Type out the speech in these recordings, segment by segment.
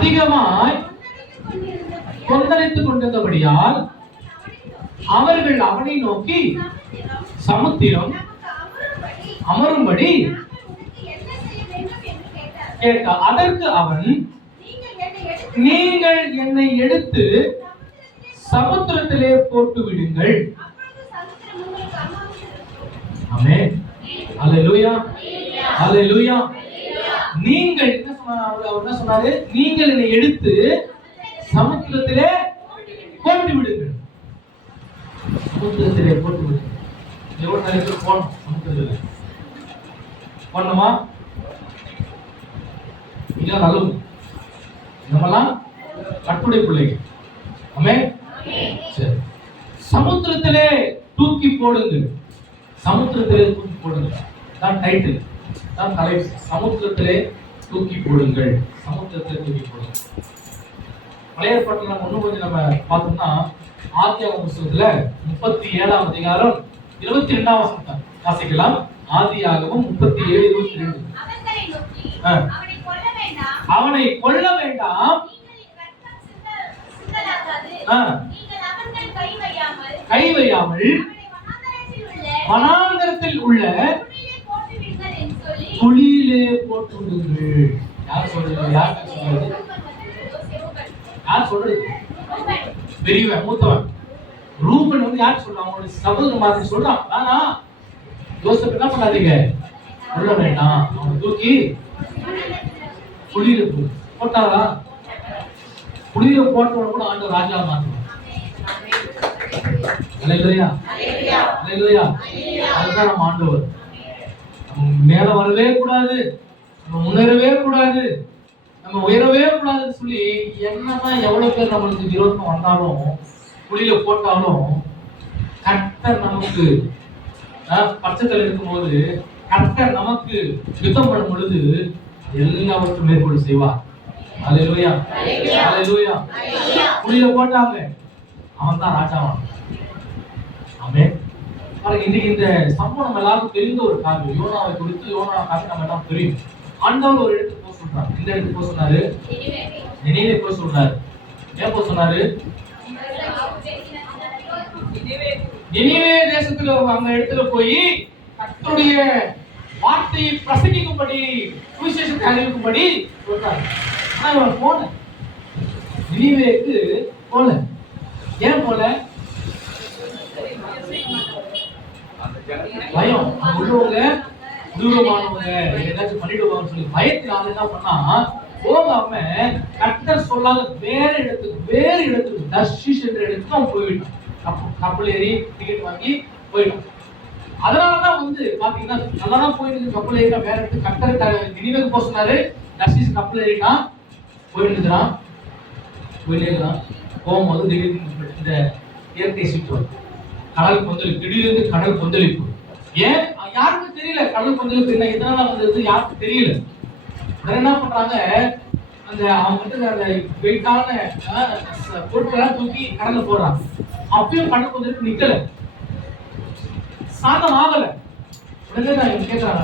அதிகமாய் கொந்தளித்துக் கொண்டிருந்தபடியால் அவர்கள் அவனை நோக்கி சமுத்திரம் அமரும்படி கேட்டார். அதற்கு அவன், நீங்கள் என்னை எடுத்து சமுத்திரத்திலே போட்டு விடுங்கள். ஆமென். அல்லேலூயா, அல்லேலூயா. நீங்கள் என்ன சொன்னாரு? அவர் என்ன சொன்னாரு? நீங்கள் என்னை எடுத்து சமுத்திரத்திலே போட்டு விடுங்கள். சமுத்திரத்திலே போட்டு விடுங்கள். எவ்வளவு நேரத்துக்கு போகணும் சமுத்திரத்திலே? போனோமா? நீங்க நல்லது. நம்மலாம் கட்டுடை பிள்ளைகள். ஆமென். சரி. சமுத்திரத்திலே தூக்கி போடுங்கள். சமுத்திரத்திலே தூக்கி போடுங்கள். தான் டைட்டில், தான் தலைப்பு. சமுத்திரத்திலே தூக்கி போடுங்கள். சமுத்திரத்திலே தூக்கி போடுங்கள். பழைய ஏற்பாட்டில் நம்ம இன்னும் கொஞ்சம் நம்ம பார்த்தோம்னா ஆதியாகம புத்தகத்துல 37ஆம் அதிகாரம் 22ஆம் வசனம் வாசிக்கலாம். ஆதியாகமம் 37:22. அவனை கொல்ல வேண்டாம், கை வையாமல் வனாந்தரத்தில் உள்ள குழியிலே போட்டு விடுங்கள். யார் சொல்றது? யார் சொல்றது? பெரியவன், மூத்தவன் ரூபன் வந்து யார் சொல்றான்? அவனோட சகோதரன் சொல்றான். ஆனா யோசேப்பு என்ன பண்ணாதீங்க, கொல்ல வேண்டாம், அவனை தூக்கி குழியில போட்டாரா? குழியில போட்டவன கூட ஆண்டவர் ராஜா மாத்துவார். அல்லேலூயா, அல்லேலூயா. அதுதான் நம்ம ஆண்டவர். நம்ம மேல வரவே கூடாது, நம்ம முன்னேறவே கூடாது, நம்ம உயரவே கூடாதுன்னு சொல்லி என்னதான் எவ்வளவு பேர் நம்மளுக்கு விரோதம் வந்தாலும் குழியில போட்டாலும் கர்த்தர் நமக்கு பட்சத்தில் இருக்கும்போது கர்த்தர் நமக்கு யுத்தம் பண்ணும் பொழுது எல்லாவற்றையும் மேற்கொண்டு செய்வார். அல்லேலூயா, அல்லேலூயா. குழியில போட்டாங்க, அவன் தான் ராஜாவான். ஆமென். இன்னைக்கு இந்த சம்பவம் எல்லாருக்கும் தெரிந்த ஒரு காரியம். யோனாவை குறித்து, யோனா காரியம் நம்ம எல்லாம் தெரியும். ஆண்டவர் ஒரு இடத்துக்கு போக சொல்றாரு. இந்த இடத்துக்கு போக சொன்னாரு, நினைவே போக சொன்னாரு. ஏன் போக சொன்னாரு? நினைவே தேசத்துல அந்த இடத்துல போய் கர்த்தருடைய வார்த்தையை பிரசங்கிக்கும்படி, சுவிசேஷத்தை அறிவிக்கும்படி சொல்றாரு. ஆனா இவன் போல, நினைவேக்கு போல. ஏன் போல? பயம். உள்ளவங்க தூரமானவங்க ஏதாச்சும் பண்ணிடுவாங்கன்னு சொல்லி பயத்தினால என்ன பண்ணா, போகாம கர்த்தர் சொல்லாத வேற இடத்துக்கு தர்ஷீஷ் என்ற இடத்துக்கு அவன் போய்விட்டான். கப்பல் ஏறி டிக்கெட் வாங்கி போயிட்டான். அதனாலதான் வந்து பாத்தீங்கன்னா நல்லாதான் போயிட்டு கப்பல் ஏறினா வேற இடத்துக்கு கர்த்தர் நினைவுக்கு போக சொன்னாரு. தர்ஷீஷ் கப்பல் ஏறிட்டான், போயிட்டு இருக்கிறான். போகும்போது திடீர்னு இந்த இயற்கை சீற்றம், கடல் கொந்தளிப்பு, திடீர்னு கடல் கொந்தளிப்பு. ஏன் யாருக்கும் தெரியல கடல் கொந்தளிப்பு என்ன, எதனால வந்தது யாருக்கும் தெரியல. உடனே என்ன பண்றாங்க, அந்த அவங்க வந்து அந்த வெயிட்டான பொருட்களெல்லாம் தூக்கி கடல்ல போடுறாங்க. அப்பயும் கடல் கொந்தளிப்பு நிக்கல, சாந்தம் ஆகல. உடனே நான் கேட்கறாங்க,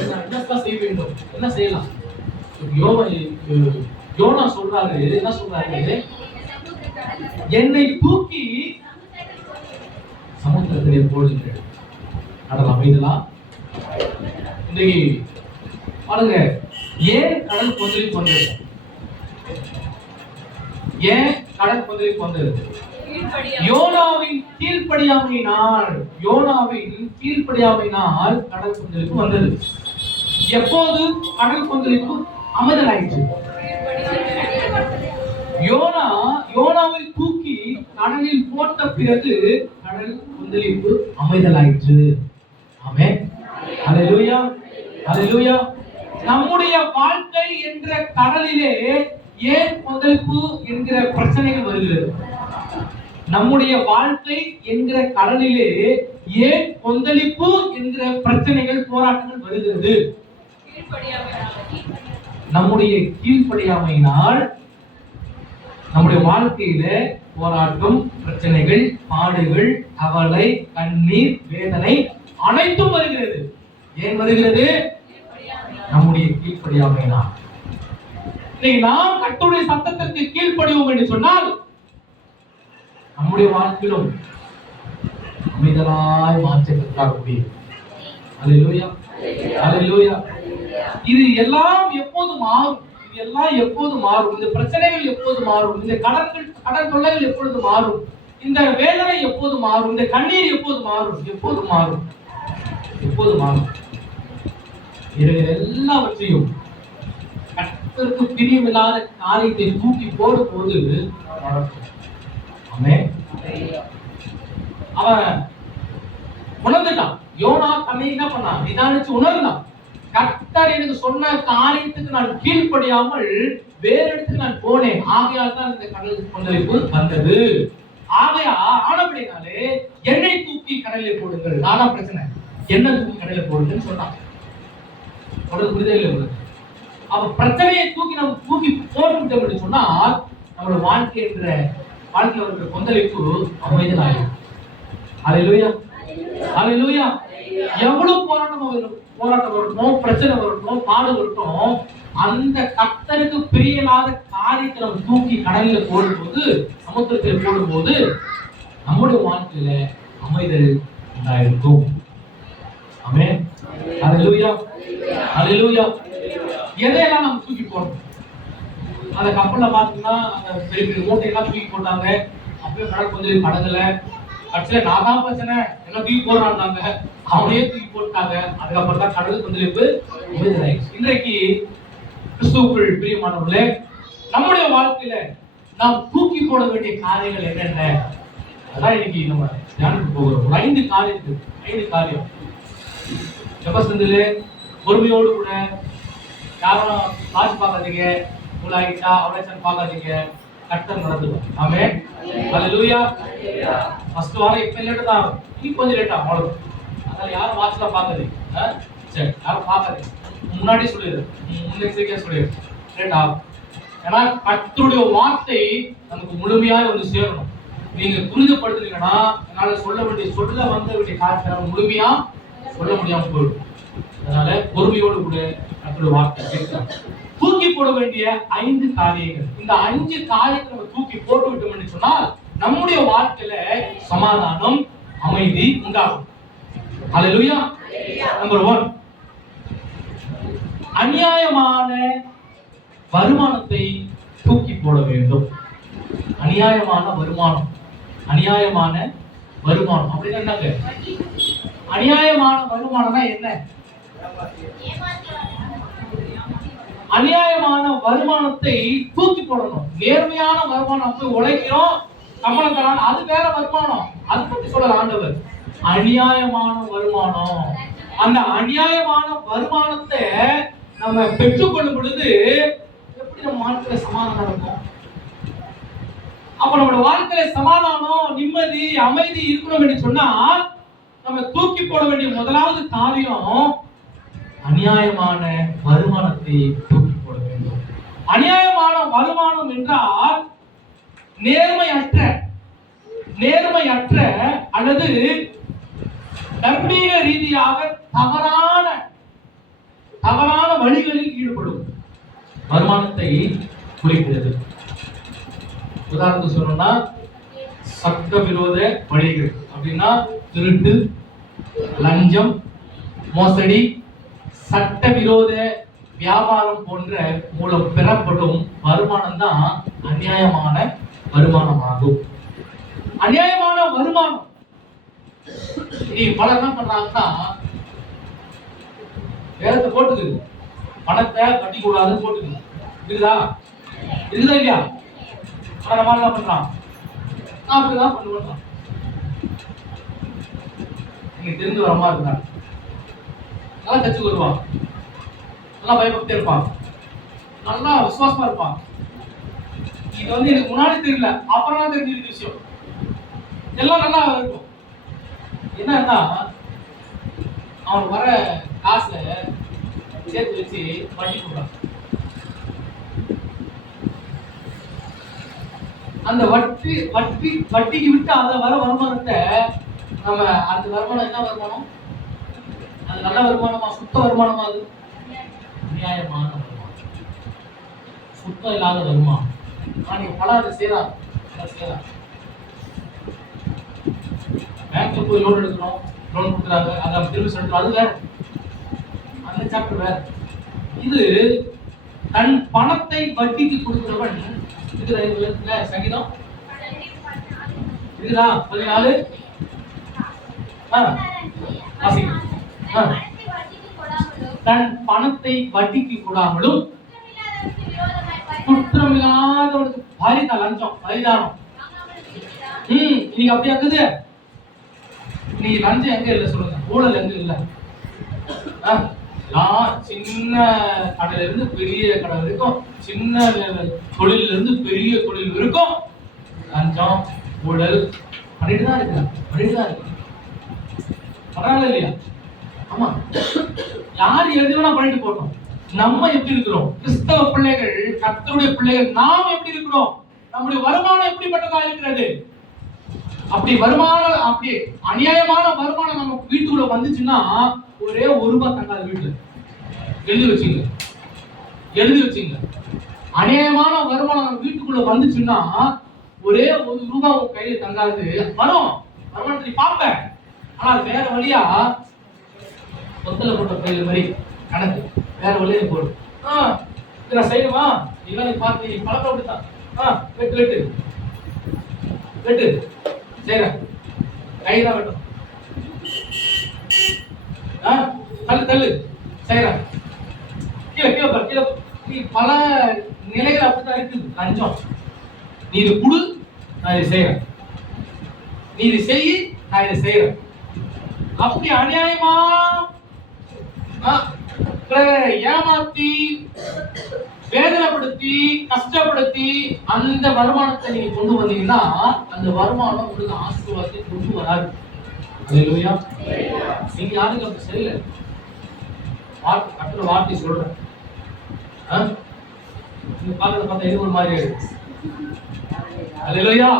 என்னதான் செய்ய வேண்டும், என்ன செய்யலாம்? யோனா சொல்றாரு, என்ன சொல்றாரு? என்னை தூக்கி சமுத்திரத்திலே போடுங்கள். கடல் அமைதலாம். இன்னைக்கு பாருங்க, ஏன் கடல் கொந்தளிப்பு வந்தது? ஏன் கடல் கொந்தளிப்பு வந்தது? யோனாவின் கீழ்ப்படியாமையினால் கடல் கொந்தளிப்பு வந்தது. எப்போது கடல் கொந்தளிப்பு அமைதலாயிற்று? யோனாவை தூக்கி கடலில் போட்ட பிறகு கடல் கொந்தளிப்பு அமைதலாயிற்று. ஆமென். அல்லேலூயா, அல்லேலூயா. நம்முடைய வாழ்க்கை என்ற கடலிலே ஏன் கொந்தளிப்பு என்கிற பிரச்சனைகள் வருகிறது? நம்முடைய வாழ்க்கை என்கிற கடலிலே ஏன் கொந்தளிப்பு என்கிற பிரச்சனைகள், போராட்டங்கள் வருகிறது? நம்முடைய கீழ்ப்படியாமையினால் நம்முடைய வாழ்க்கையில போராட்டம், பிரச்சனைகள், பாடுகள், கவலை, கண்ணீர், வேதனை அனைத்தும் வருகிறது. ஏன் வருகிறது? நம்முடைய கீழ்ப்படியாமையினால். இன்னைக்கு நாம் கர்த்தருடைய சத்தத்திற்கு கீழ்ப்படிவோம் என்று சொன்னால் நம்முடைய வாழ்க்கையிலும் அமைதலாய் மாற்றத்திற்காக முடியும். அல்லேலூயா, அல்லேலூயா. இது எல்லாம் எப்போது மாறும்? இது எல்லாம் எப்போது மாறும்? இந்த பிரச்சனைகள் எப்போது மாறும்? இந்த கடன் தொல்லைகள் எப்பொழுது மாறும்? இந்த வேதனை எப்போது மாறும்? இந்த கண்ணீர் எப்போது மாறும்? எப்போது மாறும்? எப்போது மாறும்? எல்லாவற்றையும் கர்த்தருக்கு பிரியமில்லாத காரியத்தை தூக்கி போடும் போது அவன் உணர்ந்துட்டான். யோனா தன்னை என்ன பண்ணான்? நிதானிச்சு உணர்ந்தான். கர்த்தர் எனக்கு சொன்ன காரியத்துக்கு நான் கீழ்ப்படியாமல் வேற இடத்துக்கு நான் போனேன், ஆகையால் தான் இந்த கடலுக்கு கொந்தளிப்பு வந்தது. ஆகையா ஆனபடினாலே எண்ணெய் தூக்கி கடலில் போடுங்கள். நானா பிரச்சனை, எண்ணெய் தூக்கி கடலில் போடுங்கன்னு சொன்னான். புரிதே இல்லை. அவ பிரச்சனையை தூக்கி நம்ம தூக்கி போட்டுவிட்டோம் என்று சொன்னால் நம்மளோட வாழ்க்கையில இருக்கிற கொந்தளிப்பு அமைதலாகும். அல்லேலூயா, அல்லேலூயா. எவ்வளவு போராட்டம் வரட்டும், பிரச்சனை வரட்டும், பாடு வரட்டும், அந்த கர்த்தருக்கு பிரியலாத காரியத்தை நம்ம தூக்கி கடலில் போடும்போது, சமுத்திரத்தில் போடும்போது நம்முடைய வாழ்க்கையில அமைதல் உண்டாயிருக்கும். ஆமென். அல்லேலூயா, அல்லேலூயா. எதையெல்லாம் நம்ம தூக்கி போடணும்? அந்த கப்பல்ல பாத்தீங்கன்னா அந்த பெரிய பெரிய மூட்டையெல்லாம் தூக்கி போட்டாங்க. அப்பவே கடல் கொஞ்சம் கடங்கல. கடைசியில நான் தான் பிரச்சனை, எல்லாம் தூக்கி போடுறாங்க, அவனையே தூக்கி போட்டாங்க. அதுக்கப்புறம் தான் கடல் கொந்தளிப்பு அமைதியாயிடுச்சு. இன்றைக்கு கிறிஸ்துவுக்குள் பிரியமானவர்களே, நம்முடைய வாழ்க்கையில நாம் தூக்கி போட வேண்டிய காரியங்கள் என்னென்ன? அதான் இன்னைக்கு நம்ம தியானிக்க போகிறோம். ஒரு 5 காரியம். ஜெபசந்திலே பொறுமையோடு கூட யாரும் வாட்ச் பார்க்காதீங்க, உங்களாகிட்டா அவளேசன் பார்க்காதீங்க, கர்த்தர் நடந்துடும். ஆமென். அல்லேலூயா. ஃபர்ஸ்ட் வாரம் இப்ப லேட் தான், இன்னும் கொஞ்சம் லேட் ஆகும், அவ்வளவு. அதனால யாரும் வாட்ச்ல பார்க்காதீங்க. சரி, யாரும் பார்க்காதீங்க, முன்னாடி சொல்லிடு, முன்னெச்சரிக்கையா சொல்லிடு, லேட் ஆகும். ஏன்னா கர்த்தருடைய வார்த்தை நமக்கு முழுமையாக வந்து சேரணும். நீங்க புரிதப்படுத்துனீங்கன்னா என்னால சொல்ல வந்த வேண்டிய காரியத்தை முழுமையா சொல்ல முடியாம போயிடும். அதனால பொறுமையோடு கூட கர்த்தருடைய வார்த்தை கேட்கலாம். தூக்கி போட வேண்டிய 5 காரியங்கள். இந்த 5 காரியத்தை நம்ம தூக்கி போட்டு விட்டோம்னு சொன்னால் நம்முடைய வாழ்க்கையில சமாதானம், அமைதி உண்டாகும். அல்லேலூயா. நம்பர் 1, அநியாயமான வருமானத்தை தூக்கி போட வேண்டும். அநியாயமான வருமானம் அப்படின்னா என்னங்க? அநியாயமான வருமானம்னா என்ன? அநியாயமான வருமானத்தை தூக்கி போடணும். நேர்மையான வருமானம், போய் உழைக்கிறோம், சம்பளம் தரான், அது வேற வருமானம். அது பத்தி சொல்ல ஆண்டவர். அநியாயமான வருமானம், அந்த அநியாயமான வருமானத்தை நம்ம பெற்றுக்கொள்ளும் பொழுது எப்படி நம்ம வாழ்க்கையில சமாதானம் நடக்கும்? அப்ப நம்மளோட வாழ்க்கையில சமாதானம், நிம்மதி, அமைதி இருக்கணும் என்று சொன்னால் நம்ம தூக்கி போட வேண்டிய முதலாவது காரியம் அநியாயமான வருமானத்தை தூக்கி போட வேண்டும். அநியாயமான வருமானம் என்றால் நேர்மையற்ற அல்லது தர்மீக ரீதியாக தவறான வழிகளில் ஈடுபடும் வருமானத்தை குறிக்கிறது. உதாரணத்துக்கு சொல்லணும்னா சட்டவிரோத வழிகள் அப்படின்னா திருட்டு, லஞ்சம், மோசடி, சட்டவிரோத வியாபாரம் போன்ற மூலம் பெறப்படும் வருமானம் தான் அநியாயமான வருமானமாகும். அநியாயமான வருமானம் நீ பலர் என்ன பண்றாங்கன்னா வேறத்தை போட்டுக்குது, பணத்தை கட்டி கூடாதுன்னு போட்டுக்குது. இருக்குதா இல்லையா? ஆனா என்ன பண்றான்? அப்படிதான் பண்ணுவான். நீங்க தெரிந்து வரமா இருந்தாங்க, நல்லா தச்சு வருவான், நல்லா பயப்பட்டே இருப்பான், நல்லா விசுவாசமா இருப்பான். இது வந்து எனக்கு முன்னாடி தெரியல, அப்புறம் தான் தெரிஞ்சிருக்க விஷயம். எல்லாம் நல்லா இருக்கும். என்னன்னா அவன் வர காசை சேர்த்து வச்சு வட்டி கொடுறான். அந்த வட்டிக்கு விட்டு அதை வர வருமானத்தை நம்ம அந்த வருமானம் என்ன வருமானம்? அது நல்ல வருமானமா, சுத்த வருமானமா? அது நியாயமான வருமானம். சுத்தம் இல்லாத வருமானம். நீங்க பல அதை செய்யலாம். பேங்க்ல போய் லோன் எடுக்கிறோம், லோன் கொடுக்குறாங்க, அதை திரும்பி செலுத்துறோம், அது வேற, அந்த சாப்டர் வேற. இது தன் பணத்தை வட்டிக்கு கொடுக்கிறவன் இதுல சங்கீதம் இதுதா 14 தன் பணத்தை வட்டிக்கு கொடாமலும் குற்றமில்லாதவனுக்கு பரிதா லஞ்சம் பரிதானம். நீங்க அப்படியே இருக்குது. நீங்க லஞ்சம் எங்க இல்ல சொல்லுங்க, ஊழல் எங்க இல்ல? சின்ன கடையில இருந்து பெரிய கடை வரைக்கும், சின்ன தொழில இருந்து பெரிய தொழில் வரைக்கும் லஞ்சம் ஊழல் பண்ணிட்டு தான் இருக்கு. பரவாயில்ல இல்லையா? ஆமா, யார் எது வேணா பண்ணிட்டு போட்டோம். நம்ம எப்படி இருக்கிறோம்? கிறிஸ்தவ பிள்ளைகள், கர்த்தருடைய பிள்ளைகள், நாம் எப்படி இருக்கிறோம்? நம்முடைய வருமானம் எப்படிப்பட்டதா இருக்கிறது? அப்படி வருமானம், அப்படி அநியாயமான வருமானம் நம்ம வீட்டுக்குள்ள வந்துச்சுன்னா ஒரே ₹1 தங்காது. வீட்டுல எழுதி வச்சுங்க. அநியாயமான வருமானம் நம்ம வீட்டுக்குள்ள வந்துச்சுன்னா ஒரே ₹1 உங்க கையில தங்காது. வரும் வருமானத்தை நீ பார்ப்ப, ஆனா வேற வழியா ஒத்தல போட்ட கையில மாதிரி கணக்கு வேற வழியில போடு. இதை செய்யணுமா? இல்லை நீ பார்த்து நீ பழக்கம் அப்படித்தான். வெட்டு செய்யறேன், கைதான் வெட்டும். தள்ளு செய்யறேன், கீழே நீ பல நிலைகள் அப்படித்தான் இருக்குது. லஞ்சம், நீ இது குடு, நான் இதை செய்யறேன், நீ இது செய், நான் இதை செய்யறேன். அப்படி அநியாயமா ஏமாத்தி வேதனைப்படுத்தி கஷ்டப்படுத்தி அந்த வருமானத்தை நீங்க கொண்டு வந்தீங்கன்னா அந்த வருமானம் உங்களுக்கு ஆசீர்வாதத்தை கொண்டு வராது. அல்லேலூயா. நீங்க யாருக்கு அப்படி செய்யல, கட்டுற வார்த்தை சொல்றேன். நீங்க பாக்கிறத பார்த்தா இது ஒரு மாதிரி ஆயிடுச்சு. அல்லேலூயா.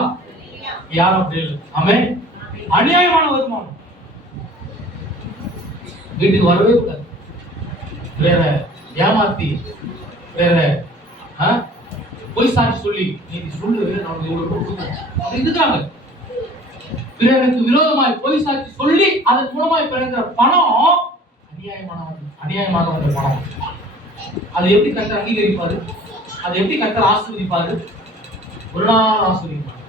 யாரும் அப்படி இல்லை. ஆமென். அநியாயமான வருமானம் வீட்டுக்கு வரவே கூடாது. வேற ஏமாத்தி, வேற பொய் சாட்சி சொல்லி நீ சொல்லு நான் இவ்வளவு கொடுக்குறேன் அப்படி இருக்காங்க. பிறருக்கு விரோதமாய் பொய் சாட்சி சொல்லி அதன் மூலமாய் பிறக்கிற பணம் அநியாயமாக வந்த பணம். அது எப்படி கர்த்தர் அங்கீகரிப்பாரு? அது எப்படி கர்த்தர் ஆசீர்வதிப்பாரு? ஒரு நாள் ஆசீர்வதிப்பார்.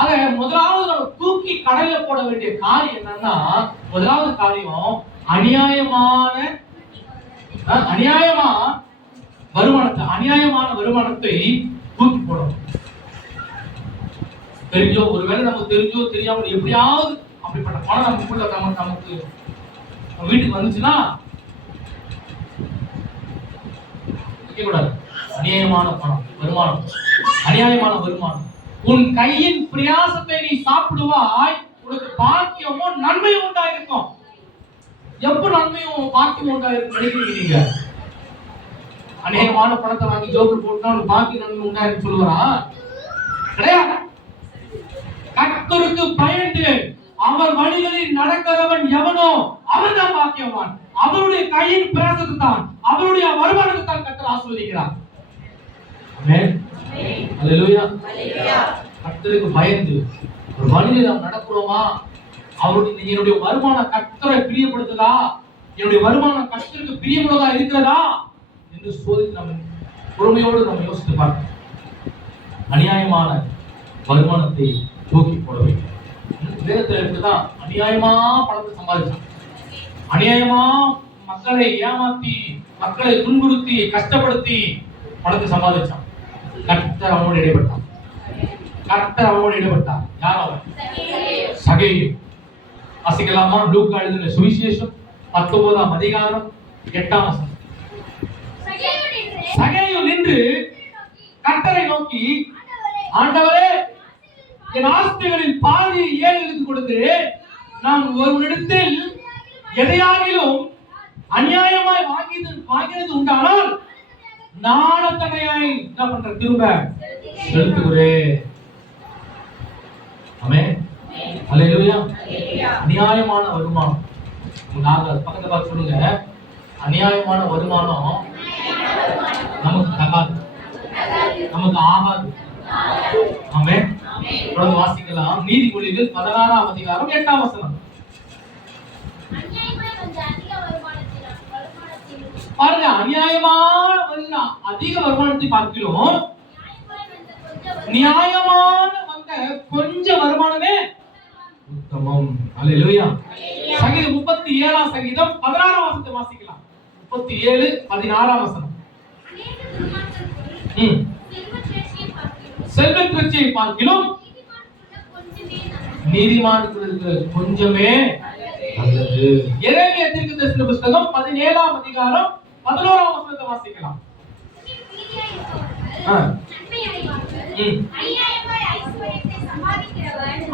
ஆக முதலாவது நம்ம தூக்கி கடல்ல போட வேண்டிய காரியம் என்னன்னா, முதலாவது காரியம் அநியாயமான வருமானத்தை தூக்கி போடணும். தெரிஞ்சோ, ஒருவேளை நமக்கு தெரிஞ்சோ தெரியாம எப்படியாவது அப்படிப்பட்ட பணம் நமக்குள்ள நமக்கு வீட்டுக்கு வந்துச்சுன்னா கூடாது. அநியாயமான பணம் வருமானம், அநியாயமான வருமானம். உன் கையின் பிரயாசத்தை நீ சாப்பிடுவாய், உனக்கு பாக்கியமும் நன்மையும் உண்டாயிருக்கும். எப்ப நன்மையும் பாக்கியம் உண்டாயிருக்கும் நினைக்கிறீங்க நீங்க? அநேகமான பணத்தை வாங்கி ஜோபில் போட்டா உனக்கு பாக்கியம் நன்மை உண்டாயிருக்கும் சொல்லுவாரா? கிடையாது. கர்த்தருக்கு பயந்து அவர் வழிகளில் நடக்கிறவன் எவனோ அவன் தான் பாக்கியவான். அவருடைய கையின் பிரயாசத்தை தான், அவருடைய வருமானத்தை தான் கர்த்தர் ஆசீர்வதிக்கிறார். ஆமென். அல்லேலூயா. கர்த்தருக்கு பயந்து ஒரு வழியில் நாம் நடக்கிறோமா? அவருடைய என்னுடைய வருமானம் கர்த்தரை பிரியப்படுத்துதா? என்னுடைய வருமானம் கர்த்தருக்கு பிரியமுள்ளதா இருக்கிறதா என்று சோதித்து நம்ம பொறுமையோடு நம்ம யோசித்து பார்க்கணும். அநியாயமான வருமானத்தை தூக்கி போட வைக்க வேதத்தில் இருக்குதான். அநியாயமா பணத்தை சம்பாதிச்சான், அநியாயமா மக்களை ஏமாத்தி, மக்களை துன்புறுத்தி, கஷ்டப்படுத்தி பணத்தை சம்பாதிச்சான். கர்த்தர் அவனோடு இடைப்பட்டான். யார் அவன்? சகேயு. வாசிக்கலாமா? லூக்கா எழுதின சுவிசேஷம் 19ஆம் அதிகாரம் 8ஆம் வசனம். சகேயு நின்று கர்த்தரை நோக்கி, ஆண்டவரே, என் ஆஸ்திகளில் பாதி ஏழைகளுக்கு கொடுத்து நான் ஒருவனிடத்தில் எதையாகிலும் அநியாயமாய் வாங்கினது உண்டானால் நாணத்தனையாய் என்ன பண்ற திரும்ப செலுத்துகிறேன். ஆமென். அல்லேலூயா. அநியாயமான வருமானம். பக்கத்துல பார்த்து சொல்லுங்க, அநியாயமான வருமானம் நமக்கு தகாது, நமக்கு ஆகாது. ஆமென். தொடர்ந்து வாசிக்கலாம். நீதிமொழிகள் 16ஆம் அதிகாரம் 8ஆம் வசனம். பாருங்க, அநியாயமான அதிக வருமானத்தை பார்க்கிறோம், நியாயமான வந்த கொஞ்ச வருமானமே உத்தமம். அல்லேலூயா. சங்கீதம் 37ஆம் சங்கீதம் 16ஆம் வசனத்தை வாசிக்கலாம். 37 16ஆம் வசனம். செல்வத்திற்கை பார்க்கிலும் நீதிமானுக்கு கொஞ்சமே நல்லது. எரேமியா தீர்க்கதரிசன புத்தகம் 17ஆம் அதிகாரம் 11ஆம் வசனத்தை வாசிக்கலாம்.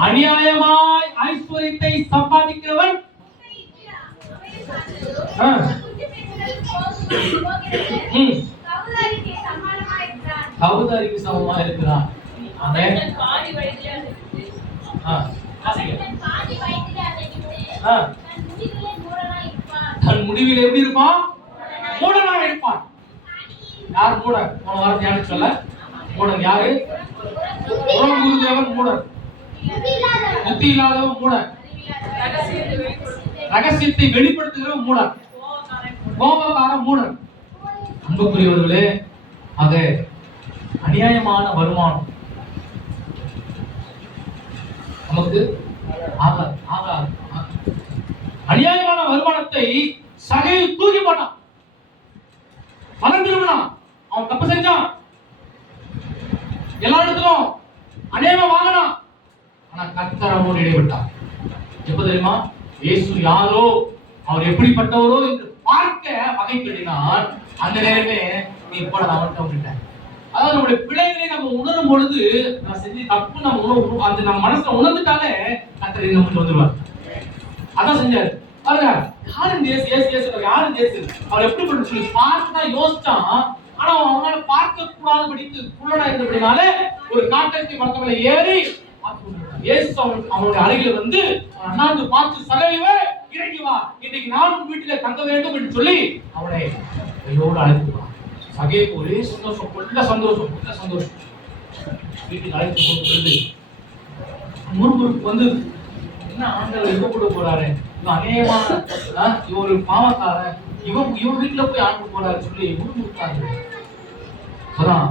அநியாயமாய் ஐஸ்வரியத்தை சம்பாதிக்கிறவன் கவுதாரிக்கு சமமா இருக்கிறான். தன் முடிவில் எப்படி இருப்பான்? மூடனா இருப்பான். யார் மூடன்? போன வாரம் தியானம் சொல்ல மூடன் யாரு? குருதேவன் மூடன், புத்தி இல்லாதவன் மூடன், ரகசியத்தை வெளிப்படுத்துகிறவன் மூடன், கோபக்காரன் மூடன். அன்புக்குரியவர்களே, அது அநியாயமான வருமானம் நமக்கு ஆகாது. அநியாயமான வருமானத்தை சகையை தூக்கி போட்டான், மனம் திரும்பினான். அவன் தப்பு செஞ்சான், எல்லா இடத்திலும் அநேகமா வாங்கினான். ஆனா கர்த்தர் அவனோடு இடைப்பட்டான். எப்ப தெரியுமா? இயேசு யாரோ, அவர் எப்படிப்பட்டவரோ என்று பார்க்க வகைப்படினான். அந்த நேரமே நீ போட அவன்கிட்ட விட்டேன். அதாவது நம்முடைய பிள்ளைகளை நம்ம உணரும் பொழுது, நான் செஞ்சு தப்பு நம்ம அந்த நம்ம மனசுல உணர்ந்துட்டாலே கர்த்தர் நமக்கு வந்துருவார். அதான் செஞ்சாரு. பாருங்க, யாரும் யாரும் தேசு அவர் எப்படிப்பட்ட சொல்லி பார்த்தா யோசிச்சான். ஆனா அவனால பார்க்க கூடாதபடிக்கு குள்ளடா இருந்தபடினாலே ஒரு காட்டத்தை மரத்தவங்களை ஏறி இயேசு அவனுடைய அருகில வந்து அண்ணாந்து பார்த்து, சகவே இறங்கி வா, இன்னைக்கு நானும் வீட்டிலே தங்க வேண்டும் என்று சொல்லி அவனை கையோடு அழைத்து போனான். சகைக்கு ஒரே சந்தோஷம், கொள்ள சந்தோஷம். வீட்டுக்கு அழைத்து போகும்போது முறுமுறுப்பு வந்து, என்ன ஆண்டவர் எங்க கூட போறாரு, இவன் அநேகமான ஒரு பாவக்காரன், இவன் வீட்டுல போய் ஆண்டு போறாரு சொல்லி முறுமுறுக்காது. அதான்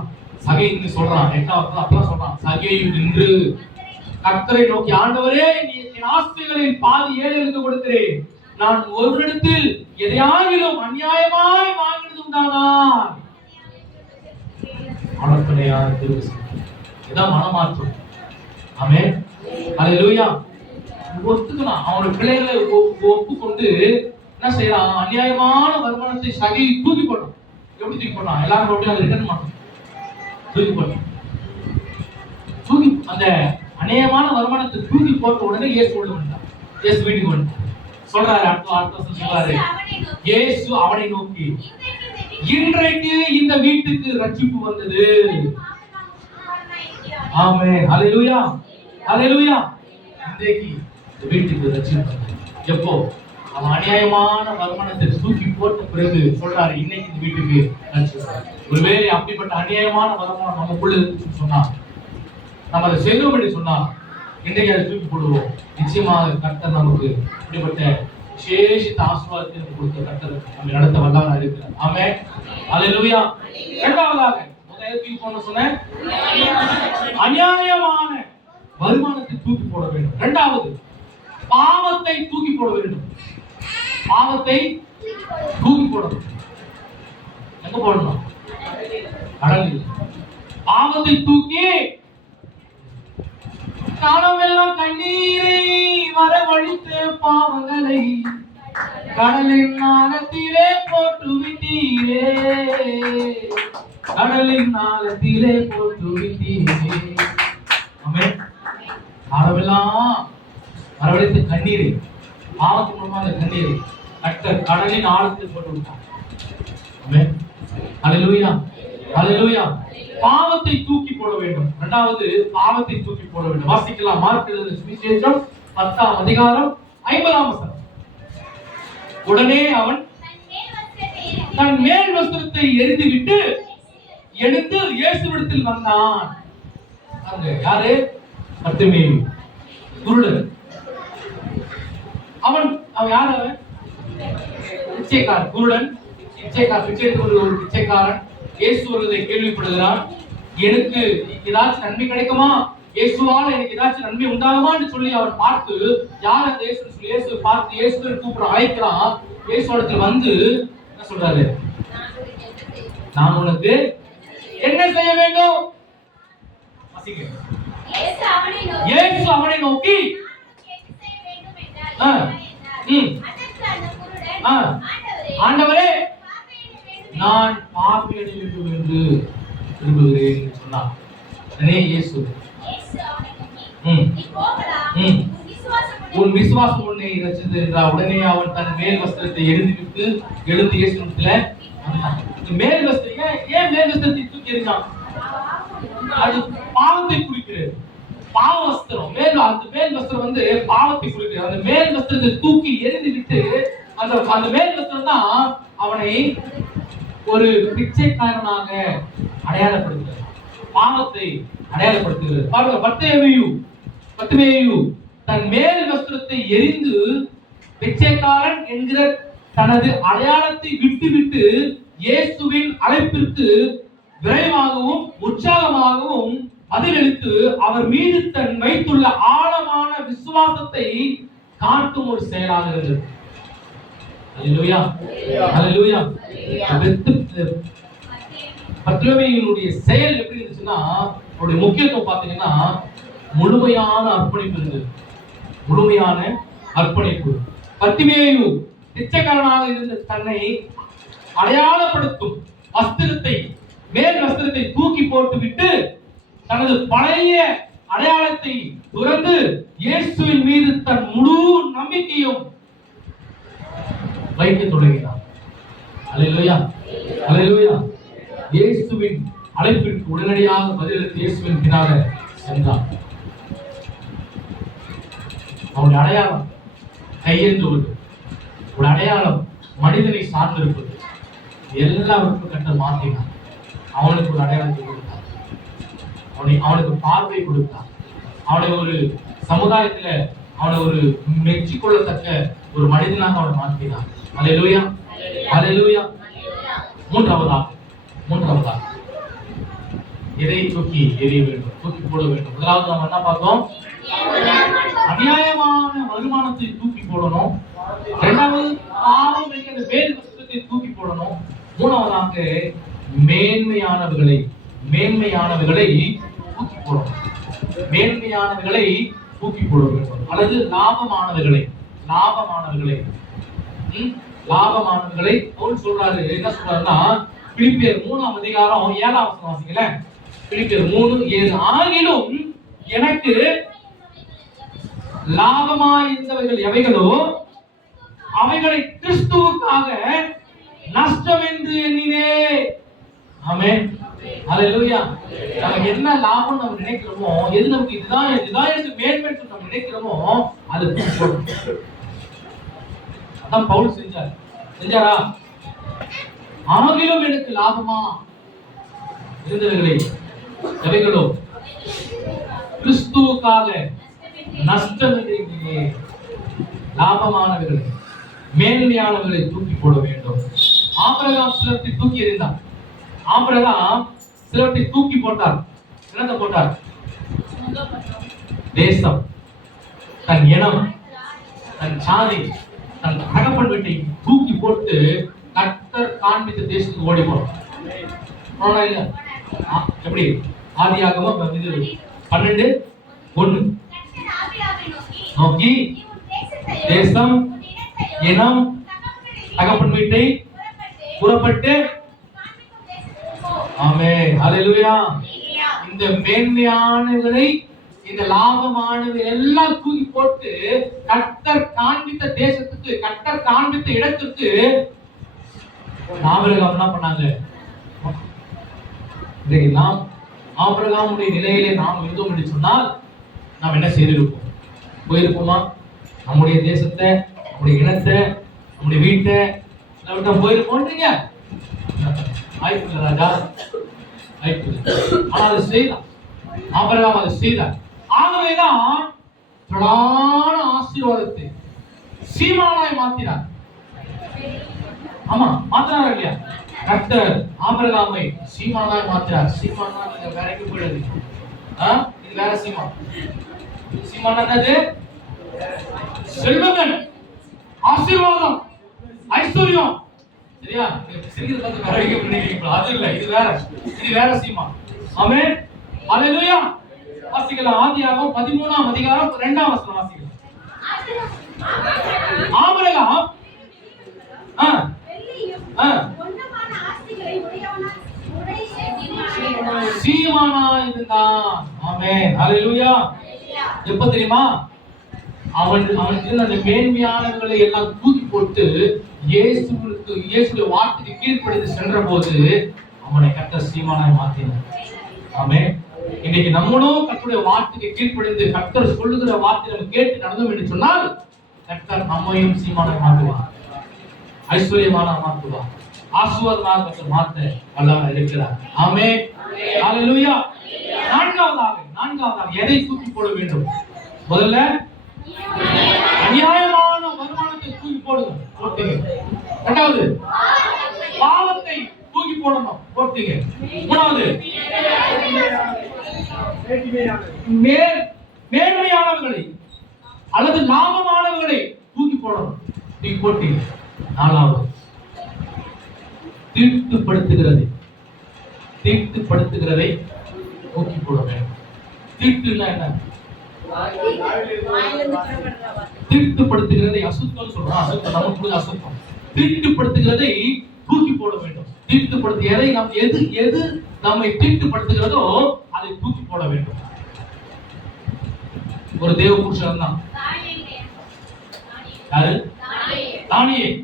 சகை இங்கு சொல்றான். 8ஆவது அப்பதான் சொல்றான், சகையில் நின்று கர்த்தரை நோக்கி, ஆண்டவரே, நீ என் ஆஸ்திகளில் பாதி ஏழைகளுக்கு கொடுக்கிறேன், நான் ஒருவரிடத்தில் எதையாகிலும் அநியாயமாய் வாங்கினது உண்டானா? அனர்ப்பணையான திருவு இதான் மனமாற்றம். ஆமென். அல்லேலூயா. ஒத்துக்கலாம். அவனுடைய பிள்ளைகளை ஒப்புக்கொண்டு என்ன செய்யறான்? அநியாயமான வருமானத்தை சகை தூக்கி போட்டான். எப்படி தூக்கி போட்டான்? எல்லாரும் அப்படியே அதை ரிட்டர்ன் பண்ணான். தூக்கி போட்டான். தூக்கி அந்த அநியாயமான வருமானத்தை தூக்கி போட்ட உடனே இயேசு உள்ள வந்தார். இயேசு வீட்டுக்கு வந்தார். சொல்றாரு, அடுத்த சொல்றாரு, இயேசு அவனை நோக்கி, இன்றைக்கு இந்த வீட்டுக்கு ரட்சிப்பு வந்தது. ஆமென். ஹல்லேலூயா. ஹல்லேலூயா. இன்றைக்கு இந்த வீட்டுக்கு ரட்சிப்பு வந்தது. எப்போ? அவன் அநியாயமான வருமானத்தை தூக்கி போட்ட பிறகு சொல்றாரு, இன்னைக்கு இந்த வீட்டுக்கு ரட்சிப்பு. ஒருவேளை அப்படிப்பட்ட அநியாயமான வருமானம் நமக்குள்ள இருக்குன்னு சொன்னா, நம்ம அதை செய்வோம் சொன்னா, இன்றைக்கு அதை தூக்கி போடுவோம். நிச்சயமாக கர்த்தர் நமக்கு இப்படிப்பட்ட விசேஷித்த ஆசீர்வாதத்தை கொடுத்த கர்த்தர் நம்ம நடத்த வல்லவராக இருக்கிறார். ஆமென். அல்லேலூயா. இரண்டாவதாக முதல்ல தூக்கி போட சொன்னேன், அநியாயமான வருமானத்தை தூக்கி போட வேண்டும். இரண்டாவது, பாவத்தை தூக்கி போட வேண்டும். பாவத்தை தூக்கி போடணும். எங்க போடணும்? கடலில். பாவத்தை தூக்கி, காலமெல்லாம் கண்ணீரை வரவழைத்த பாவங்களை கடலின் ஆழத்திலே போட்டு விட்டீரே, கடலின் ஆழத்திலே போட்டு விட்டீரே. ஆமென். காலமெல்லாம் வரவழைத்த கண்ணீரை, பாவத்தின் மூலமாக கண்ணீரை கர்த்தர் கடலின் ஆழத்தில் போட்டு விட்டார். ஆமென். அல்லேலூயா. அல்லேலூயா. பாவத்தை தூக்கி போட வேண்டும். இரண்டாவது, பாவத்தை தூக்கி போட வேண்டும். வாசிக்கலாம். மார்க் எழுதின சுவிசேஷம் 10ஆம் அதிகாரம் 50ஆம் வசனம். உடனே அவன் தன் மேல் வஸ்திரத்தை எரிந்துவிட்டு எடுத்து இயேசுவிடத்தில் வந்தான். யாரு? பர்த்திமேயு, குருடன். அவன் யார்? அவன் பிச்சைக்காரன், குருடன், பிச்சைக்காரன், ஒரு பிச்சைக்காரன். இயேசு வருவதை கேள்விப்படுகிறான். எனக்கு ஏதாச்சும் நன்மை கிடைக்குமா, இயேசுவால எனக்கு ஏதாச்சும் நன்மை உண்டாகுமான்னு சொல்லி அவன் பார்த்து, யார் அந்த இயேசு சொல்லி இயேசு பார்த்து இயேசுவை கூப்பிட அழைக்கிறான். இயேசு இடத்துல வந்து என்ன சொல்றாரு? நான் உனக்கு என்ன செய்ய வேண்டும்? இயேசு அவனை நோக்கி ஆண்டவரே, நான் பாவியடைய வேண்டும் என்று விரும்புகிறேன் என்று சொன்னார். இயேசு உன் விசுவாசம் உன்னை ரட்சித்தது என்றார். உடனே அவன் தன் மேல் வஸ்திரத்தை எழுந்து இயேசுவிடத்துல மேல் வஸ்திரம். ஏன் மேல் வஸ்திரத்தை தூக்கி எறிஞ்சான்? அது பாவத்தை குறிக்கிறது. பாவ வஸ்திரம், அந்த மேல் வஸ்திரம் வந்து பாவத்தை குறிக்கிறது. அந்த மேல் வஸ்திரத்தை தூக்கி எறிந்து விட்டு அந்த மேல் வஸ்திரம் தான் அவனை ஒரு பிச்சைக்காரனாக அடையாளப்படுத்துகிறது, பாவத்தை அடையாளப்படுத்துகிறது. பாருங்க, பர்த்திமேயு தன் மேல் வஸ்திரத்தை எரிந்து பிச்சைக்காரன் என்கிற தனது அடையாளத்தை விட்டுவிட்டு இயேசுவின் அழைப்பிற்கு விரைவாகவும் உற்சாகமாகவும் பதிலளித்து அவர் மீது தன் வைத்துள்ள ஆழமான விசுவாசத்தை காட்டும் ஒரு செயலாக இருந்தது. அல்லேலூயா, அல்லேலூயா. பர்த்திமேயுவினுடைய செயல் எப்படி இருந்துச்சுன்னா, அவருடைய முக்கியத்துவம் பார்த்தீங்கன்னா முழுமையான அர்ப்பணிப்பு இருந்தது. முழுமையான அர்ப்பணிப்பு. பர்த்திமேயு பிச்சைக்காரனாக இருந்த தன்னை அடையாளப்படுத்தும் வஸ்திரத்தை, மேல் வஸ்திரத்தை தூக்கி போட்டுவிட்டு தனது பழைய அடையாளத்தை துறந்து இயேசுவின் மீது தன் முழு நம்பிக்கையும் வைக்க தொடங்கினார். அல்லேலூயா, அல்லேலூயா. இயேசுவின் அழைப்பிற்கு உடனடியாக பதிலளித்து இயேசுவின் பின்னாக சென்றார். அவனுடைய அடையாளம் கையேந்துவது, ஒரு அடையாளம் மனிதனை சார்ந்திருப்பது, எல்லாவற்றுக்கும் கட்ட மாற்றினார். அவனுக்கு ஒரு அடையாளத்தை கொடுத்தார், அவனுக்கு பார்வை கொடுத்தார், அவனை ஒரு சமுதாயத்துல அவனை ஒரு மெச்சிக்கொள்ளத்தக்க ஒரு மனிதனாக அவனை மாற்றினார். அல்லேலூயா, அல்லேலூயா. மூன்றாவதாக எதை தூக்கி எறிய வேண்டும், தூக்கி போட வேண்டும். முதலாவது நம்ம என்ன பார்த்தோம்? அநியாயமான வருமானத்தை தூக்கி போடணும். இரண்டாவது பாவம் என்கிற மேல் வஸ்திரத்தை தூக்கி போடணும். மூணாவதாக மேன்மையானவர்களை தூக்கி போடணும். மேன்மையானவர்களை தூக்கி போட வேண்டும். அல்லது லாபமானவர்களை பவுல் சொல்றாரு. என்ன சொல்றாருன்னா, பிலிப்பியர் 3ஆம் அதிகாரம் 7ஆம் வசனம் வாசிக்கல. பிலிப்பியர் 3:7. ஆகிலும் எனக்கு லாபமாயிருந்தவைகள் எவைகளோ அவைகளை கிறிஸ்துவுக்காக நஷ்டம் என்று எண்ணினேன். ஆமென், அல்லேலூயா. நமக்கு என்ன லாபம் நம்ம நினைக்கிறோமோ, எது நமக்கு இதுதான் எனக்கு மேன்மை நம்ம நினைக்கிறோமோ அது அதான் பவுல் செஞ்சாரா? ஆகிலும் எனக்கு லாபமா இருந்தவைகளை எவைகளோ கிறிஸ்துவுக்காக நஷ்டம் என்று லாபமானவர்களை, மேன்மையானவர்களை தூக்கி போட வேண்டும். ஆபிரகாம் சிலத்தை தூக்கி எறிந்தார். ஆபிரகாம் சிலத்தை தூக்கி போட்டார். என்னத்தை போட்டார்? தேசம், தன் இனம், தன் சாதி, தன் தகப்பன் வீட்டை தூக்கி போட்டு கர்த்தர் காண்பித்த தேசத்துக்கு ஓடி போறோம். எப்படி? ஆதியாகமம் 12:1 நோக்கி தேசம், இனம், தகப்பன் வீட்டை புறப்பட்டு. ஆமென், அல்லேலூயா. இந்த மேன்மையானவரை, இந்த லாபமானவை எல்லாம் தூக்கி போட்டு கர்த்தர் காண்பித்த தேசத்துக்கு, கர்த்தர் காண்பித்த இடத்துக்கு ஆபிரகாம் என்ன பண்ணாங்க? நாம் ஆபிரகாமுடைய நிலையிலே நாம் இருந்தோம் என்று சொன்னால் நாம் என்ன செய்திருப்போம்? போயிருப்போமா? நம்முடைய தேசத்தை, நம்முடைய இனத்தை, நம்முடைய வீட்டை போயிருப்போம். வாய்ப்பு ராஜா, ஆனா அதை செய்தான். ஆபிரகாம் அதை செய்தார். ஆகவேதான் பிரதான ஆசீர்வாதத்தை சீமானாய் மாத்தினார். ஆமா, மாத்தினார் இல்லையா? கர்த்தர் ஆபிரகாமை சீமானாய் மாத்தினார். சீமானா நீங்க வேற எங்க போயிடுது? இது வேற சீமான். சீமான் என்னது? செல்வங்கள், ஆசீர்வாதம், ஐஸ்வர்யம். சரியா? சிறிது பார்த்து வேற எங்க பண்ணிக்கிறீங்களா? அது இல்ல, இது வேற. இது வேற சீமான். ஆமென். ஹalleluya. வாசிக்கலாம். ஆதியாகமம் 13ஆம் அதிகாரம் 2ஆம் வசனம் வாசிக்கலாம். ஆபிரகாம் சீமானா இருந்தான். ஆமென். ஹalleluya. எப்ப தெரியுமா? அவன் அந்த மேன்மையானவர்களை எல்லாம் தூக்கி போட்டு இயேசுடைய வார்த்தைக்கு கீழ்ப்படிந்து சென்ற போது அவனை கர்த்தர் சீமானாய் மாற்றினார். ஆமென். இன்னைக்கு நம்மளும் கர்த்தருடைய வார்த்தைக்கு கீழ்ப்படிந்து கர்த்தர் சொல்லுகிற வார்த்தையை நம்ம கேட்டு நடந்தோம் என்று சொன்னால் கர்த்தர் நம்மையும் சீமானாய் மாற்றுவார், ஐஸ்வர்யமான மாற்றுவார், ஆசீர்வாதமாக கர்த்தர் மாற்ற வல்லவராய் இருக்கிறார். ஆமென். ஹalleluya. நான்காவதாக எதை தூக்கி போட வேண்டும்? முதல்ல அநியாயமான வருமானத்தை தூக்கி போடுங்க, போட்டீங்க. இரண்டாவது பாவத்தை தூக்கி போடணும், போட்டீங்க. மூணாவது மேன்மையானவர்களை அல்லது லாபமானவர்களை தூக்கி போடணும், தூக்கி போட்டீங்க. நாலாவது தீட்டுப்படுத்துகிறதை தூக்கி போட வேண்டும். தீட்டுன்னா என்ன? தீட்டுப்படுத்துகிறதை அசுத்தம் சொல்றோம். அசுத்தம் நமக்கு அசுத்தம். தீட்டுப்படுத்துகிறதை தூக்கி போட வேண்டும். தீட்டுப்படுத்து எதை எது நம்மை தீட்டுப்படுத்துகிறதோ அதை தூக்கி போட வேண்டும். ஒரு தேவ புருஷன் தான். யாரு? தானியேல்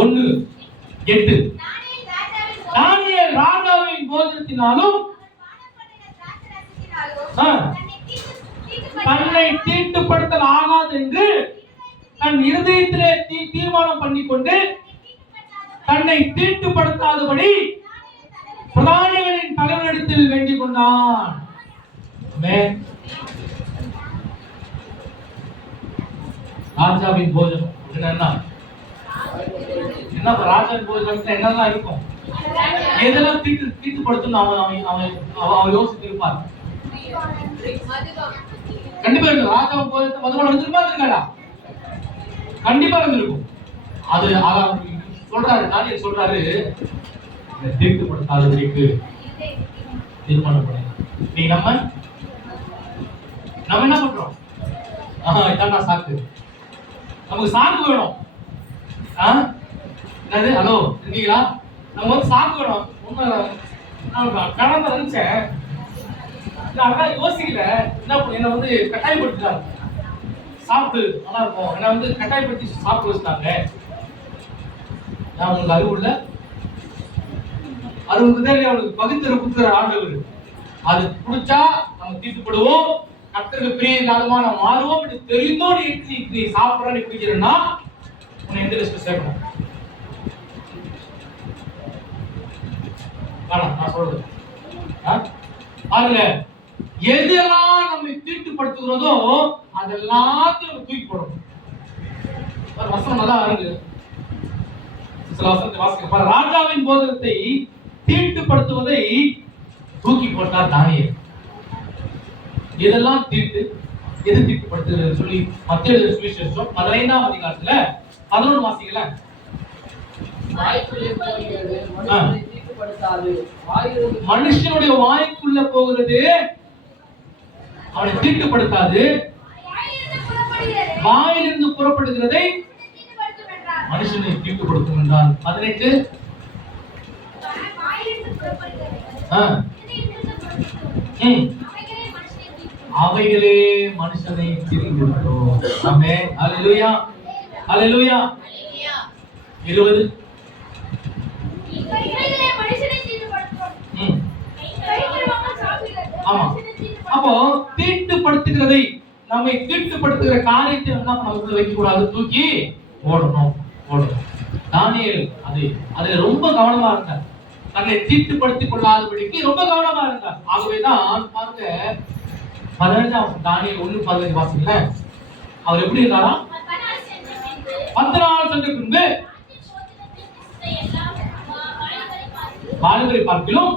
1:8. தானியேல் ராஜாவின் போஜனத்தினாலும் தன்னை தீட்டுப்படுத்தல் ஆகாது என்று தன் இருதயத்திலே தீர்மானம் பண்ணிக்கொண்டு தன்னை தீட்டுப்படுத்தாதபடி பிரதானிகளின் தலைவனிடத்தில் வேண்டிக் கொண்டான். ராஜாவின் போஜனம் என்ன? ராஜாவின் போஜனத்துல என்னெல்லாம் இருக்கும்? எதெல்லாம் தீட்டுப்படுத்தணும் அவன் யோசித்து இருப்பார். கண்டிப்பா இருக்கு. ராஜாவின் போஜனத்தை மதுபானம் இருந்திருப்பா இருக்காடா? கண்டிப்பா இருந்திருக்கும். அது சொல்றாரு, தானியேல் சொல்றாரு, தீட்டுப்படுத்தாதபடிக்கு தீர்மானம் பண்ண. நீ நம்ம என்ன பண்றோம்? இதான் சாக்கு. நமக்கு சாக்கு வேணும். என்னது? ஹலோ, இருக்கீங்களா? நம்ம வந்து சாக்கு வேணும். கடந்த நினைச்சேன், அதான் யோசிக்கல. என்ன வந்து கட்டாயப்படுத்திட்டாங்க. சாப்பிட்டு நல்லா இருக்கும். என்ன வந்து கட்டாயப்படுத்தி சாப்பிட்டு வச்சுட்டாங்க. உங்களுக்கு அறிவு இல்ல, அறிவுக்கு தான் அவனுக்கு பகுத்தறிவு கொடுக்குற ஆண்டவர். அது குடிச்சா நம்ம தீட்டுப்படுவோம், கர்த்தருக்கு பிரிய இல்லாதமா நம்ம மாறுவோம். இப்படி தெரிந்தோடு நீ சாப்பிட்ற நீ குடிக்கிறன்னா உன்னை எந்த லிஸ்ட் சேர்க்கணும் வேணாம். நான் சொல்றது பாருங்க, எதெல்லாம் நம்மை தீட்டுப்படுத்துகிறதோ அதெல்லாத்தையும் நம்ம தூக்கி போடணும். ஒரு வசனம் நல்லா இருக்கு. சில வசனத்தை வாசிக்க. ராஜாவின் போதனத்தை தீட்டுப்படுத்துவதை தூக்கி போட்டார் தானியேல். இதெல்லாம் தீட்டு, எது தீட்டுப்படுத்துகிறது சொல்லி மத்தேயு சுவிசேஷம் 15ஆம் அதிகாரத்துல 11 வாசிக்கல. மனுஷனுடைய வாய்க்குள்ள போகிறது அவனை தீட்டுப்படுத்தாது, வாயிலிருந்து புறப்படுகிறதை மனுஷனை தீட்டுப்படுத்தும் என்றால் 18 அவைகளே மனுஷனை தீட்டுப்படுத்தும். ஆமென். ஹல்லேலூயா, ஹல்லேலூயா. 20 ஆமா. அப்போ தீட்டுப்படுத்துகிறதை, நம்மை தீட்டுப்படுத்துகிற காரியத்தை நமக்குள்ள வைக்க கூடாது, தூக்கி ஓடணும். தானியேல் அதுல ரொம்ப கவனமா இருந்தார். தன்னை தீட்டுப்படுத்திக் கொள்ளாதபடிக்கு ரொம்ப கவனமா இருந்தார். ஆகவேதான் பாருங்க 15 தானியேல் 1:15 வாசிக்கல. அவர் எப்படி இருந்தாரா? 10 நாள் சென்ற பின்பு வாலிபரை பார்க்கிலும்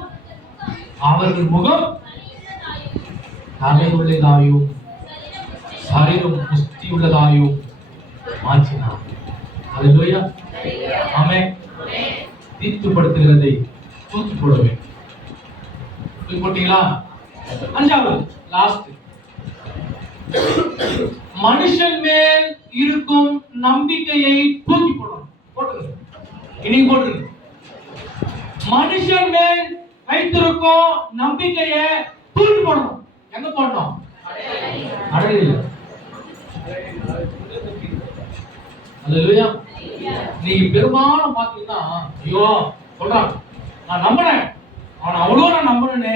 அவர்கள் முகம் தலையுள்ளதாயும் சரீரம் புஷ்டி உள்ளதாயும் மாற்றினார். அல்லேலூயா. ஆமென். தீட்டுப்படுத்துகிறதை தூக்கி போட வேண்டும். தூக்கி போட்டீங்களா? 5வது லாஸ்ட், மனுஷன் மேல் இருக்கும் நம்பிக்கையை தூக்கி போடணும். போட்டுருங்க, இன்னைக்கு போட்டுருங்க. மனுஷன் மேல் வைத்திருக்கும் நம்பிக்கையை தூக்கி போடணும். எங்க போடணும்? அடையில. அல்லேலூயா. நீங்க பெரும்பாலும் பாத்தீங்கன்னா, ஐயோ சொல்றான், நான் நம்பினேன், அவன் அவ்வளவு நான் நம்பினே,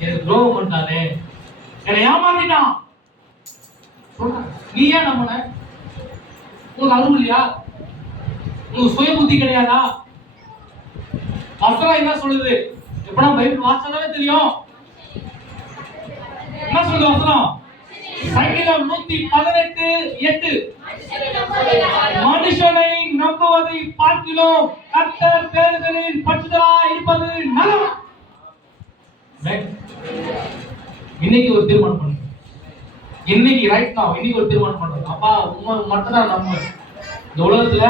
எனக்கு துரோகம் பண்ணிட்டானே, என்னை ஏமாத்திட்டான் சொல்றான். நீ ஏன் நம்பின? உங்களுக்கு அறிவு இல்லையா? உங்களுக்கு சுய புத்தி கிடையாதா? வசனம் என்ன சொல்லுது? எப்படா பைபிள் வாசனாவே தெரியும். என்ன சொல்லுது வசனம்? சங்கீதம் 118:8, மனுஷனை நம்புவதை பார்க்கிலும் கர்த்தர் பேறுகளில் பற்றுதலாய் இருப்பது நலம். இன்னைக்கு ஒரு தீர்மானம் பண்ணுங்க. இன்னைக்கு ரைட் நவ இன்னைக்கு ஒரு தீர்மானம் பண்ணுங்க. அப்பா உண்மை மட்டும் தான் நம்ப. இந்த உலகத்துல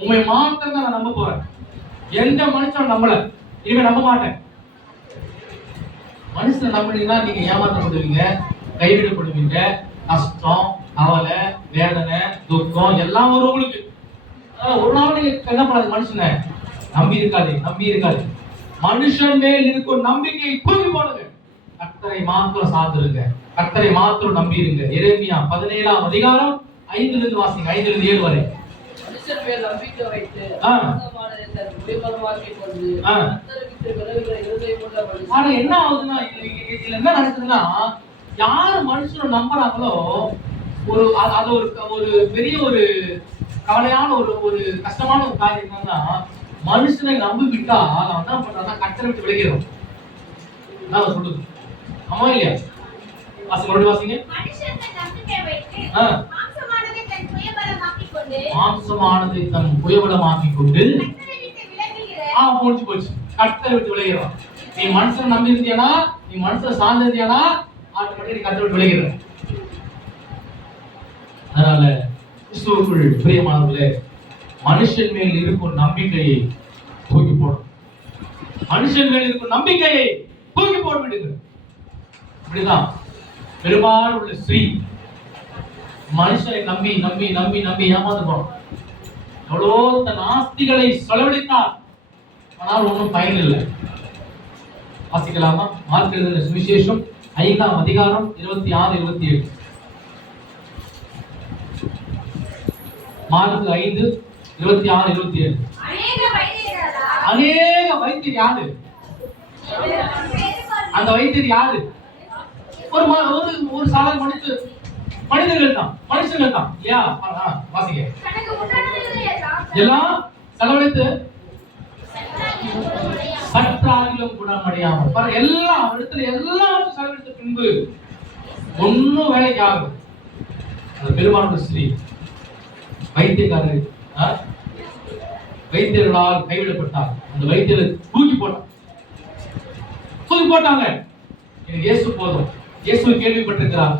உண்மை மாத்திரம் தான் நான் நம்ப போறேன். எந்த மனுஷன் நம்பல, இனிமே நம்ப மாட்டேன். மனுஷனை நம்பினீங்கன்னா நீங்க ஏமாற்றப்படுவீங்க, கைவிடப்படுவீங்க, கஷ்டம், கவலை, வேதனை, துக்கம் எல்லாம் வரும் உங்களுக்கு. ஒரு நாள் நீங்க என்ன பண்ணாது, மனுஷனை நம்பி இருக்காது. மனுஷன் மேல் இருக்கும் நம்பிக்கையை தூக்கி போடுங்க. கர்த்தரை மாத்திரம் சார்ந்திருங்க, கர்த்தரை மாத்திரம் நம்பியிருங்க. எரேமியா 17ஆம் அதிகாரம் 5 வாசிங்க, 5-7 வரை. மனுஷன் மேல் நம்பிக்கை வைத்து மாம்சமானதை தன் குடிமகனாக்கிக் கொண்டு கர்த்தரை விட்டு விலகுகிற இருதயமுள்ள மனுஷன். ஆனா என்ன ஆகுதுன்னா, இதுல என்ன நடக்குதுன்னா, யார் மனுஷனை நம்புறாங்களோ அது ஒரு பெரிய ஒரு கவலையான ஒரு கஷ்டமான ஒரு காரியம் என்னன்னா, மனுஷனை நம்பி விட்டா அவன் என்ன பண்றான்னா கர்த்தரை விட்டு விலகிறோம். நான் சொல்லுது ஆமா இல்லையா? வாசிங்க. மாம்சமானதை தன் புயபலமாக்கிக் கொண்டு முடிச்சு போச்சு, கர்த்தரை விட்டு விலகிறோம். நீ மனுஷனை நம்பி இருந்தியானா, நீ மனுஷனை சார்ந்து இருந்தியானா, ஆட்டோமேட்டிக்கா கர்த்தரை விட்டு விலகிற. அதனால கிறிஸ்துவுக்குள் பிரியமானவர்களே, மனுஷன் மேல் இருக்கும் நம்பிக்கையை தூக்கி போடும். மனுஷன் மேல் இருக்கும் நம்பிக்கையை தூக்கி போட விடுங்க. இப்படிதான் பெரும்பாலும் உள்ள ஸ்ரீ மனுஷனை நம்பி நம்பி நம்பி நம்பி ஏமாந்து போனோம். எவ்வளோ தன் ஆஸ்திகளை செலவழித்தார், ஆனால் ஒன்றும் பயன் இல்லை. வாசிக்கலாமா? மார்க் எழுதின சுவிசேஷம் 5ஆம் அதிகாரம் 26-27. மார்க் 5:26-27. அநேக வைத்தியர் யாரு? அந்த வைத்தியர் யாரு? ஒரு சாதாரண மனிதர்கள் தான், மனுஷர்கள் தான் இல்லையா? வாசிங்க. எல்லாம் செலவழித்து சற்றாகிலும் குணமடையாமல் எல்லா இடத்துல எல்லாம் செலவழித்த பின்பு ஒன்னும் வேலைக்கு ஆகும். அந்த பெருமாள் ஸ்ரீ வைத்தியக்காரர் வைத்தியர்களால் கைவிடப்பட்டார். அந்த வைத்தியரை தூக்கி போட்டாங்க. எனக்கு இயேசு போதும். இயேசு கேள்விப்பட்டிருக்கிறார்,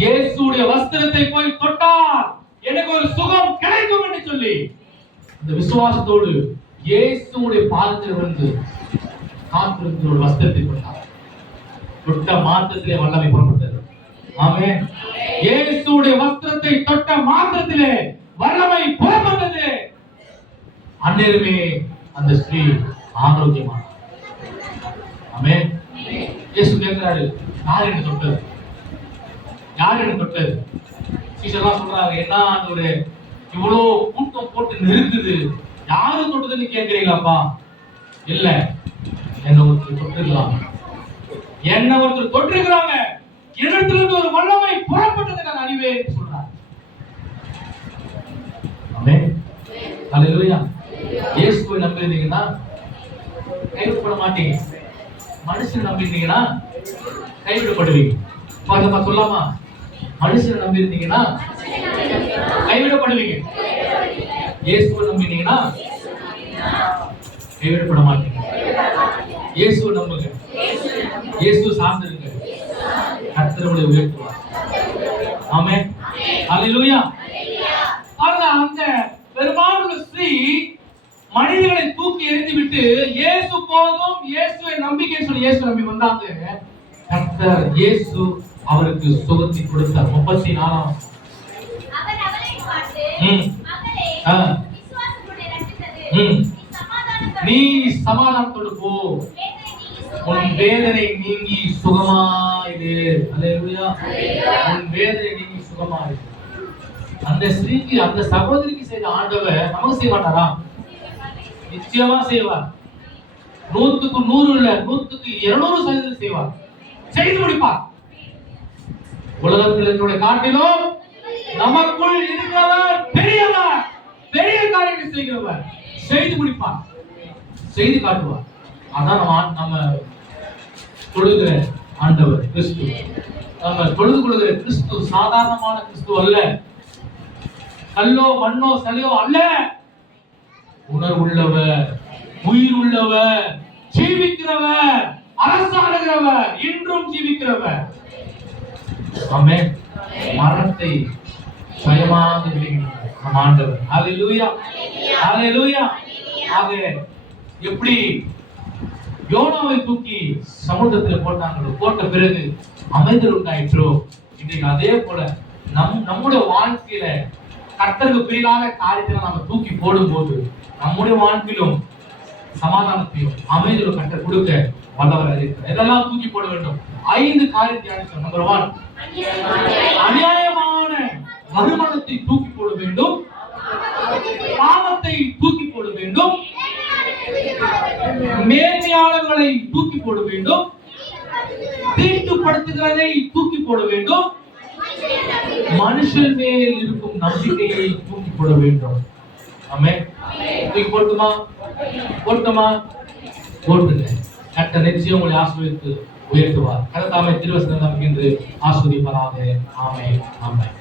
இயேசுடைய வஸ்திரத்தை போய் தொட்டால் எனக்கு ஒரு சுகம் கிடைக்கும் என்று சொல்லி அந்த விசுவாசத்தோடு இயேசுடைய பாதத்தில் வந்து காத்திருந்த ஒரு வஸ்திரத்தை தொட்டார். தொட்ட மாத்திரத்திலே வல்லமை புறப்பட்டது. ஆமென். இயேசுடைய வஸ்திரத்தை தொட்ட மாத்திரத்திலே வல்லமை புறப்பட்டது. அந்நேரமே அந்த ஸ்திரீ ஆரோக்கியமான. ஆமென். இயேசு கேட்கிறாரு, யார் என்ன தொட்டது? யார் என்ன தொட்டது? சீஷர்லாம் சொல்றாங்க, என்ன ஒரு இவ்வளோ கூட்டம் போட்டு நிறுத்துது, யாரு தொட்டதுன்னு கேட்கிறீங்களாப்பா? இல்ல, என்ன ஒருத்தர் தொட்டிருக்கலாம், என்ன ஒருத்தர் தொட்டிருக்கிறாங்க, இடத்திலிருந்து ஒரு வல்லமை புறப்பட்டது, நான் அறிவேன் சொல்றாங்க. ஆமென். அல்லேலூயா. இயேசுவை நம்பியிருந்தீங்கன்னா கைவிடப்பட மாட்டீங்க. மனுஷன் நம்பிட்டீங்கன்னா கைவிடப்படுவீங்க. பாருங்கப்பா, சொல்லாமா? மனுஷனை நம்பி இருந்தீங்கன்னா கைவிடப்படுவீங்க. இயேசுவை நம்பினீங்கன்னா கைவிடப்பட மாட்டீங்க. இயேசுவை நம்புங்க, இயேசு சார்ந்திருங்க, கர்த்தர் உங்களை உயர்த்துவார். ஆமென், ஹல்லேலூயா. அந்த பெரும்பாலான ஸ்திரீ மனிதர்களை தூக்கி எறிந்துவிட்டு இயேசு போதும், இயேசுவை நம்பிக்கைன்னு சொல்லி இயேசு நம்பி வந்தாங்க. கர்த்தர் இயேசு அவருக்கு சுகத்தை கொடுத்தார். 34 நீ சமாதானத்தோடு போ, உன் வேதனை நீங்கி சுகமாயிரு. அல்லேலூயா. உன் வேதனை நீங்கி சுகமாயிரு. அந்த ஸ்திரீக்கு, அந்த சகோதரிக்கு செய்த ஆண்டவர் நமக்கு செய்ய மாட்டாரா? நிச்சயமா செய்வார். 100க்கு 100 இல்ல, 100க்கு 200% செய்வார், செய்து முடிப்பார். உலகத்தில் என்னுடைய காட்டிலும் நமக்குள் இருக்கிறவர் பெரியவர், பெரிய காரியங்களை செய்கிறவர், செய்து முடிப்பார், செய்து காட்டுவார். அதான் நம்ம தொழுகிற ஆண்டவர் கிறிஸ்து. நம்ம தொழுது கொள்கிற கிறிஸ்து சாதாரணமான கிறிஸ்து அல்ல, கல்லோ மண்ணோ சலையோ அல்ல. உணர்வுள்ளவர், உயிர் உள்ளவர், ஜீவிக்கிறவர், அரசாளுகிறவர், இன்றும் ஜீவிக்கிறவர். ஆமென். மரணத்தை பயமாக விழுங்கினார் நம் ஆண்டவர். ஹல்லேலூயா, ஹல்லேலூயா. ஆக எப்படி யோனாவை தூக்கி சமுத்திரத்தில் போட்டாங்களோ, போட்ட பிறகு அமைதல் உண்டாயிற்றோ, இன்றைக்கு அதே போல நம்முடைய வாழ்க்கையில கர்த்தருக்கு பிரியலான காரியத்தை நாம தூக்கி போடும்போது நம்முடைய வாழ்க்கையிலும் சமாதானத்தையும் அமைதலும் கர்த்தர் கொடுக்க வல்லவர் இருக்கிறார். இதெல்லாம் தூக்கி போட வேண்டும். 5 காரியத்தை தியானிக்கிறோம். நம்பர் 1, அநியாயமான வருமானத்தை தூக்கி போட வேண்டும், பாவத்தை தூக்கி போட வேண்டும், மேன்மையாளர்களை தூக்கி போட வேண்டும், தீட்டுப்படுத்துகிறதை தூக்கி போட வேண்டும், மனுஷன் மேல் இருக்கும் நம்பிக்கையை தூக்கி போட வேண்டும். ஆமென். தூக்கி போட்டுமா? போட்டுமா? போட்டுங்க. கர்த்தர் நிச்சயம் உங்களை ஆசீர்வதித்து உயர்த்துவார். கர்த்தாவே திருவசனம் நமக்கு இன்று ஆசீர்வதிப்பாராக. ஆமென், ஆமென்.